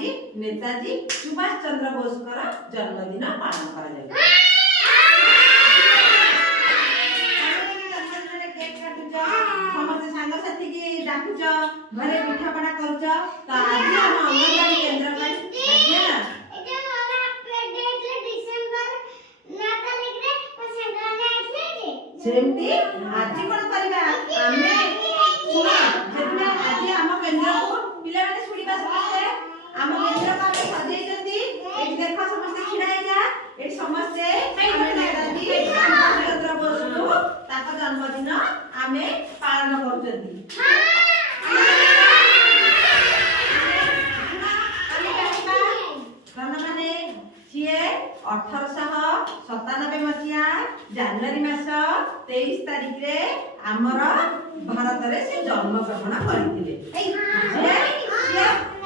आज नेताजी सुभाष चंद्र बोस जन्मदिन पालन कर सांगसाथी की डाकुच घरे पिठापणा करुच तो आज हम अंगनवाड़ी केंद्र सेमती आज कोन करबा आमे सुना जेतमे आज हम केंद्र को पिला माने सुडीबा समस्ते हम केंद्र का सजै जंती एक देखो समस्ते खिड़ाई जा एक समस्ते आमे नेताजी चंद्र बोस को ताका जन्मदिन आमे पालन करजंती माने सिए 1897 मसिया जनवरी मास 23 तारिख रे आमर भारत रे से जन्म ग्रहण करथिले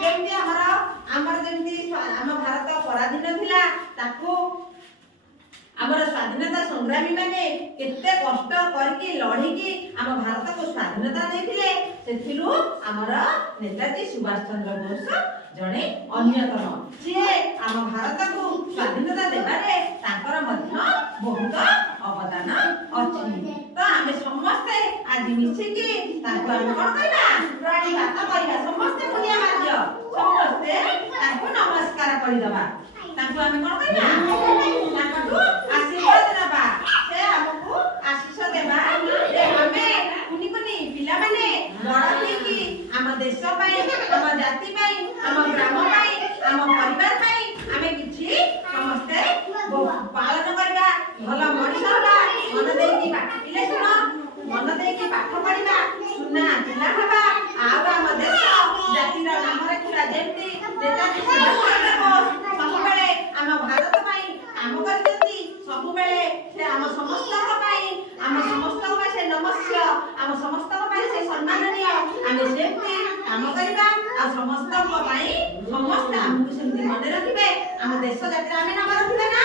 जेमती आमर जेमती आम भारत पराधीन थिला ताको आमर स्वाधीनता संग्रामी माने केते कष्ट करके लढिकी आम भारत को स्वाधीनता देथिले सेथिलु आमर नेताजी सुभाष चंद्र बोस जणे अन्यतम जे आम भारत को स्वाधीनता देबारे ताकर मध्य बहुत अवदान अछि तो आमे समस्त आज मिसिकी ताको हम कोन कइबा प्राणी बात कइबा समस्त पुनिया मार्य समस्त ताको नमस्कार करि दबा ताको आमे कोन कइबा ताको आशीर्वाद दबा से हमको आशीष देबा जे हमे कुनी कुनी पिला माने बड़ की हम देश पाई हम जाति पाई हम ग्राम पाई हम परिवार पाई हमें किछि समस्त पालन करबा भला मଣିଷ हबा मन देकी पाठ पिले सुन मन देकी पाठ पढिबा सुना पिला हबा आ हम देश जाति रा नाम रखिबा जेंती नेताजी सब बेले हम भारत पाई काम करजंती सब बेले से हम समस्त पाई हम समस्त पाई से नमस्य हम समस्त पाई से सम्माननीय हम सेमती काम करबा आ समस्त पाई समस्त हमको सेमती मन रखिबे हम देश जाति रा नाम रखिबे ना।